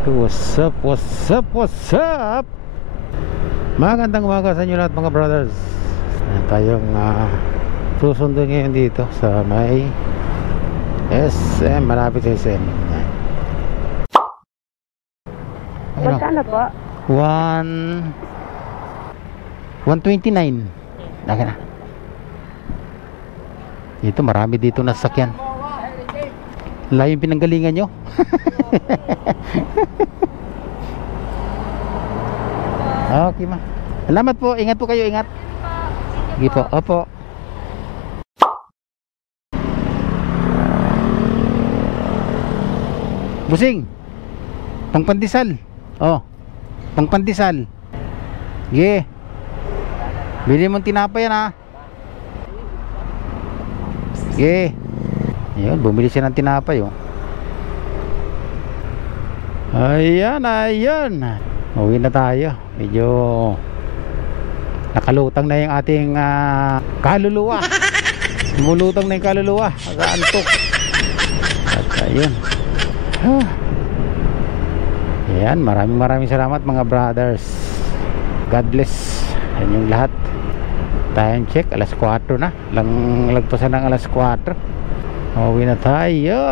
What's up, what's up, what's up? Magandang umaga sa inyo lahat mga brothers. Tayong susundo ngayon dito sa may SM, malapit sa SM. Magkano po? 129. Laki na. Dito marami dito na sasakyan. Layo yung pinanggalingan nyo. Okay ma. Salamat po. Ingat po kayo. Ingat. Sige po. Opo. Busing. Pangpandesal. Oh. Pangpandesal. Sige. Bili mong tinapay yan ha. Sige. Ayun, bumili siya ng tinapay oh. Ayan, ayan. Uwi na tayo. Medyo nakalutang na yung ating kaluluwa. Mulutang na yung kaluluwa. Nag-aantok. At ayun. Ayan, maraming salamat mga brothers. God bless. Ayan yung lahat. Time check, alas 4 na. Lagpasan ng alas 4. Uwi na tayo.